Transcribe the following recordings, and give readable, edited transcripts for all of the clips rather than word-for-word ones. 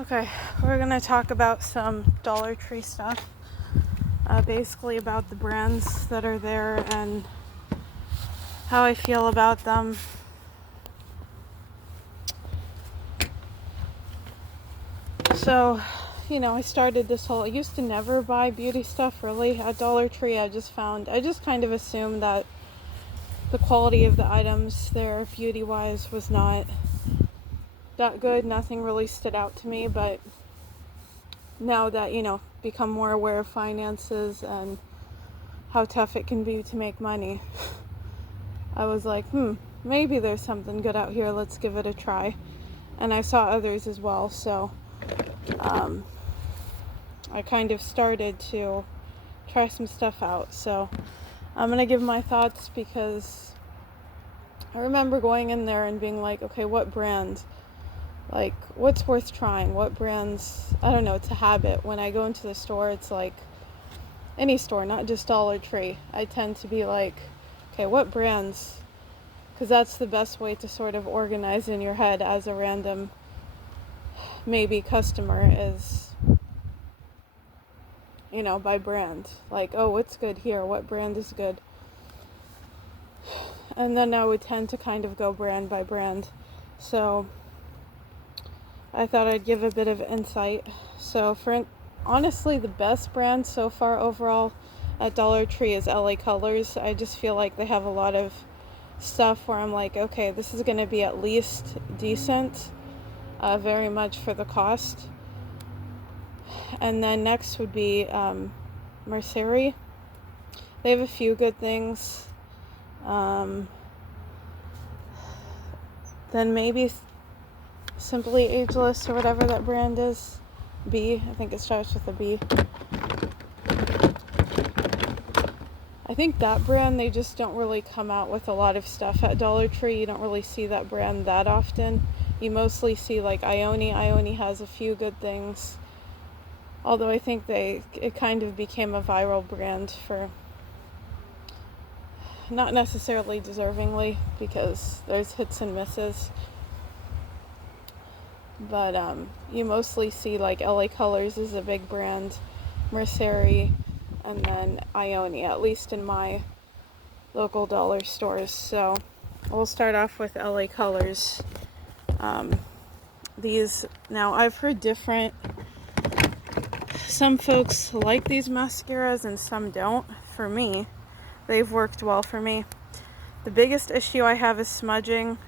Okay, we're gonna talk about some Dollar Tree stuff. Basically about the brands that are there and how I feel about them. So, I started this whole, I used to never buy beauty stuff really at Dollar Tree. I just kind of assumed that the quality of the items there, beauty wise, was not that good. Nothing really stood out to me, but now that, become more aware of finances and how tough it can be to make money, I was like, maybe there's something good out here. Let's give it a try. And I saw others as well, so I kind of started to try some stuff out. So I'm gonna give my thoughts because I remember going in there and being like, okay, what brand? Like, what's worth trying? What brands? I don't know, it's a habit. When I go into the store, it's like any store, not just Dollar Tree. I tend to be like, okay, what brands? Because that's the best way to sort of organize in your head as a random, maybe, customer is, by brand. Like, oh, what's good here? What brand is good? And then I would tend to kind of go brand by brand. So I thought I'd give a bit of insight. So honestly, the best brand so far overall at Dollar Tree is LA Colors. I just feel like they have a lot of stuff where I'm like, okay, this is going to be at least decent, very much for the cost. And then next would be Merceria. They have a few good things. Then maybe Simply Ageless or whatever that brand is. B, I think it starts with a B. I think that brand, they just don't really come out with a lot of stuff at Dollar Tree. You don't really see that brand that often. You mostly see like Ioni. Ioni has a few good things. Although I think it kind of became a viral brand for not necessarily deservingly, because there's hits and misses. But you mostly see like LA Colors is a big brand, Merceria, and then Ioni, at least in my local dollar stores. So we'll start off with LA Colors. Now I've heard different. Some folks like these mascaras and some don't. For me, they've worked well for me. The biggest issue I have is smudging.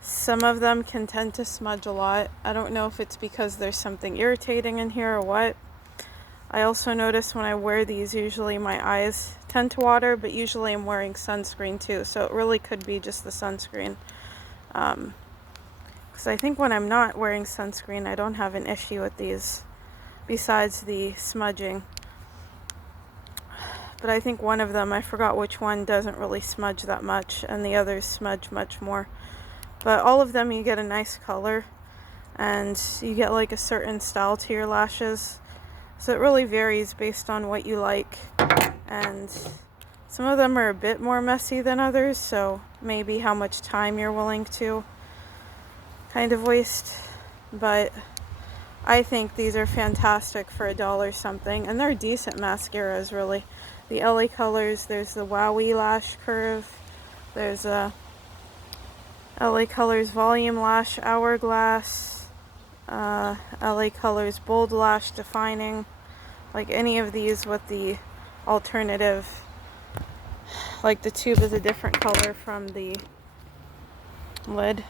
Some of them can tend to smudge a lot. I don't know if it's because there's something irritating in here or what. I also notice when I wear these, usually my eyes tend to water, but usually I'm wearing sunscreen too, so it really could be just the sunscreen. Because I think when I'm not wearing sunscreen, I don't have an issue with these, besides the smudging. But I think one of them, I forgot which one, doesn't really smudge that much, and the others smudge much more. But all of them, you get a nice color, and you get like a certain style to your lashes. So it really varies based on what you like. And some of them are a bit more messy than others, so maybe how much time you're willing to kind of waste. But I think these are fantastic for $1 something, and they're decent mascaras, really. The LA Colors, there's the Wowie Lash Curve, there's a LA Colors Volume Lash Hourglass, LA Colors Bold Lash Defining. Like any of these with the alternative, like the tube is a different color from the lid.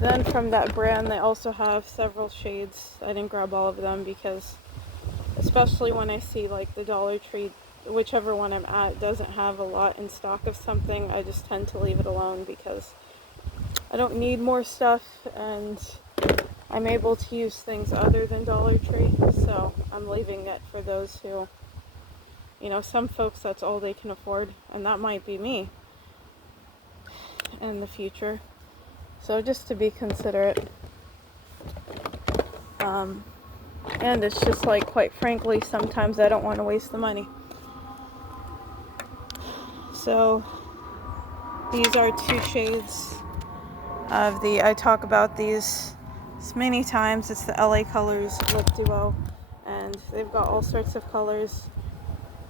Then from that brand, they also have several shades. I didn't grab all of them because, especially when I see like the Dollar Tree, whichever one I'm at doesn't have a lot in stock of something, I just tend to leave it alone because I don't need more stuff, and I'm able to use things other than Dollar Tree, so I'm leaving it for those who, some folks, that's all they can afford, and that might be me in the future. So just to be considerate. And it's just like, quite frankly, sometimes I don't want to waste the money. So these are two shades. I talk about these many times. It's the LA Colors Lip Duo, and they've got all sorts of colors.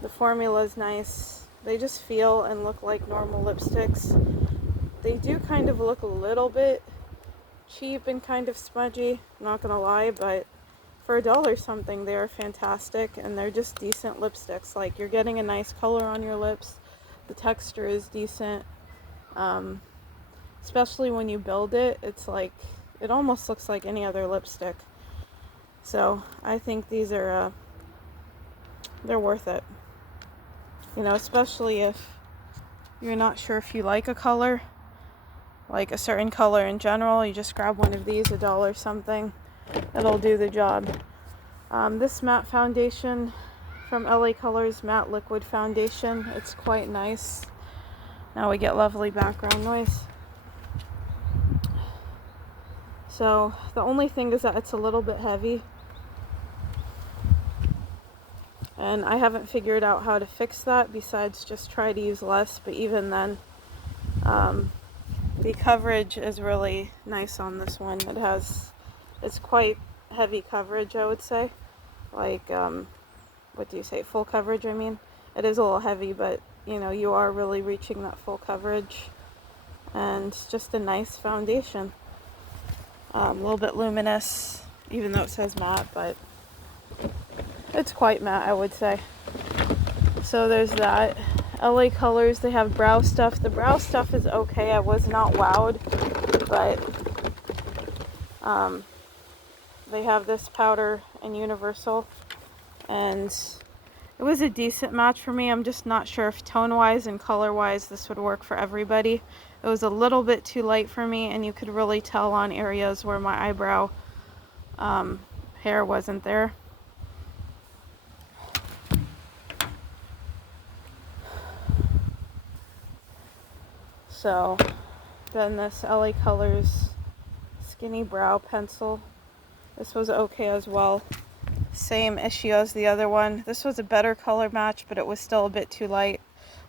The formula is nice. They just feel and look like normal lipsticks. They do kind of look a little bit cheap and kind of smudgy, not gonna lie, but for $1 something they are fantastic, and they're just decent lipsticks. Like, you're getting a nice color on your lips. The texture is decent. Especially when you build it, it's like, it almost looks like any other lipstick. So I think these are they're worth it, you know, especially if you're not sure if you like a color, like a certain color in general. You just grab one of these, $1 something, it'll do the job. This matte foundation from LA Colors, Matte Liquid Foundation, it's quite nice. Now we get lovely background noise. So the only thing is that it's a little bit heavy, and I haven't figured out how to fix that besides just try to use less. But even then, the coverage is really nice on this one. It's quite heavy coverage, I would say. Like, what do you say, full coverage, I mean. It is a little heavy, but you know, you are really reaching that full coverage, and it's just a nice foundation. A little bit luminous, even though it says matte, but it's quite matte, I would say. So there's that. LA Colors, they have brow stuff. The brow stuff is okay. I was not wowed, but they have this powder in Universal, and it was a decent match for me. I'm just not sure if tone-wise and color-wise this would work for everybody. It was a little bit too light for me, and you could really tell on areas where my eyebrow hair wasn't there. So then this LA Colors Skinny Brow Pencil, this was okay as well. Same issue as the other one. This was a better color match, but it was still a bit too light,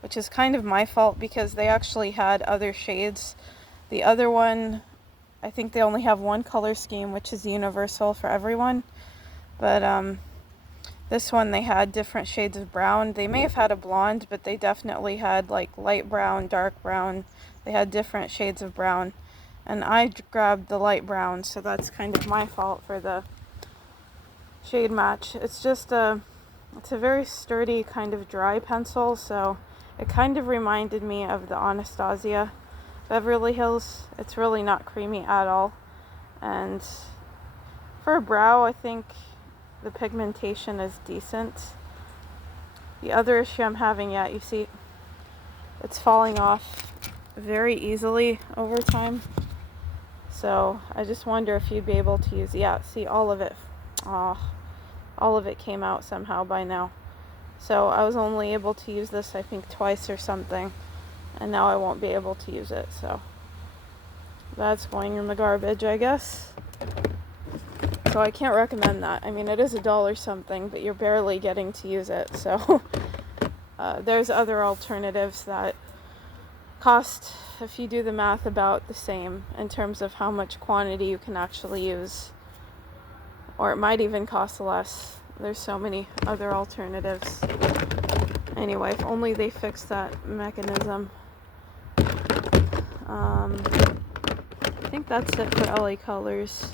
which is kind of my fault because they actually had other shades. The other one, I think they only have one color scheme, which is universal for everyone. But this one, they had different shades of brown. They may have had a blonde, but they definitely had like light brown, dark brown. They had different shades of brown. And I grabbed the light brown, so that's kind of my fault for the shade match. It's just it's a very sturdy kind of dry pencil, so it kind of reminded me of the Anastasia Beverly Hills. It's really not creamy at all, and for a brow, I think the pigmentation is decent. The other issue I'm having, yeah, you see, it's falling off very easily over time. So I just wonder if you'd be able to use, yeah, see, all of it came out somehow by now. So I was only able to use this, I think, twice or something, and now I won't be able to use it. So that's going in the garbage, I guess. So I can't recommend that. I mean, it is $1 something, but you're barely getting to use it. So there's other alternatives that cost, if you do the math, about the same in terms of how much quantity you can actually use. Or it might even cost less. There's so many other alternatives. Anyway, if only they fixed that mechanism. I think that's it for LA Colors.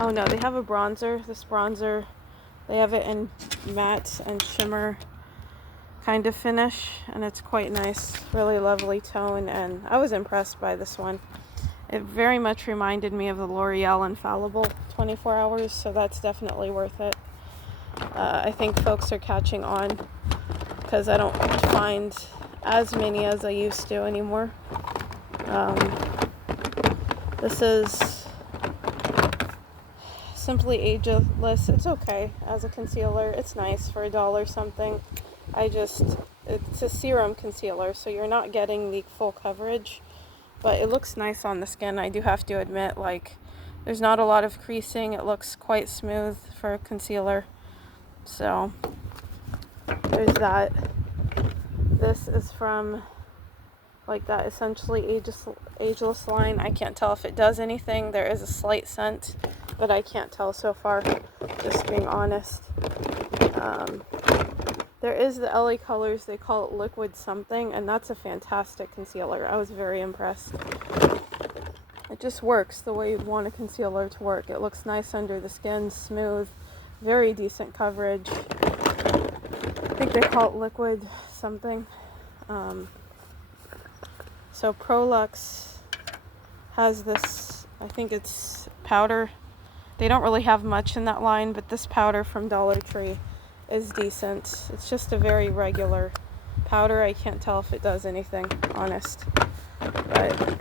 Oh no, they have a bronzer. This bronzer, they have it in matte and shimmer kind of finish, and it's quite nice. Really lovely tone, and I was impressed by this one. It very much reminded me of the L'Oreal Infallible 24 Hours, so that's definitely worth it. I think folks are catching on because I don't find as many as I used to anymore. This is Simply Ageless. It's okay as a concealer. It's nice for $1 something. It's a serum concealer, so you're not getting the full coverage, but it looks nice on the skin. I do have to admit, like, there's not a lot of creasing. It looks quite smooth for a concealer. So there's that. This is from like that essentially ageless line. I can't tell if it does anything. There is a slight scent, but I can't tell so far, just being honest. There is the LA Colors, they call it liquid something, and that's a fantastic concealer. I was very impressed. It just works the way you'd want a concealer to work. It looks nice under the skin, smooth, very decent coverage. I think they call it liquid something. So Prolux has this, I think it's powder. They don't really have much in that line, but this powder from Dollar Tree is decent. It's just a very regular powder. I can't tell if it does anything, honest. But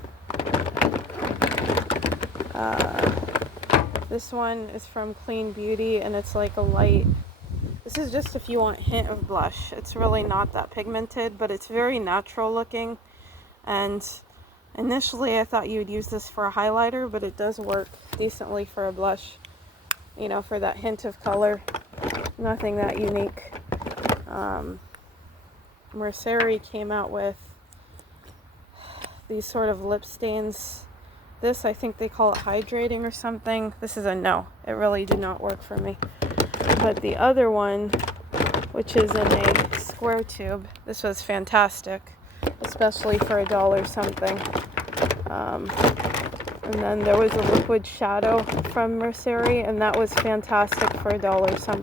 this one is from Clean Beauty, and it's like a light. This is just if you want a hint of blush. It's really not that pigmented, but it's very natural looking. And initially I thought you would use this for a highlighter, but it does work decently for a blush, you know, for that hint of color. Nothing that unique. Merceri came out with these sort of lip stains. This, I think they call it hydrating or something. This is a no. It really did not work for me. But the other one, which is in a square tube, this was fantastic, especially for $1 something. And then there was a liquid shadow from Merceri, and that was fantastic for $1 something.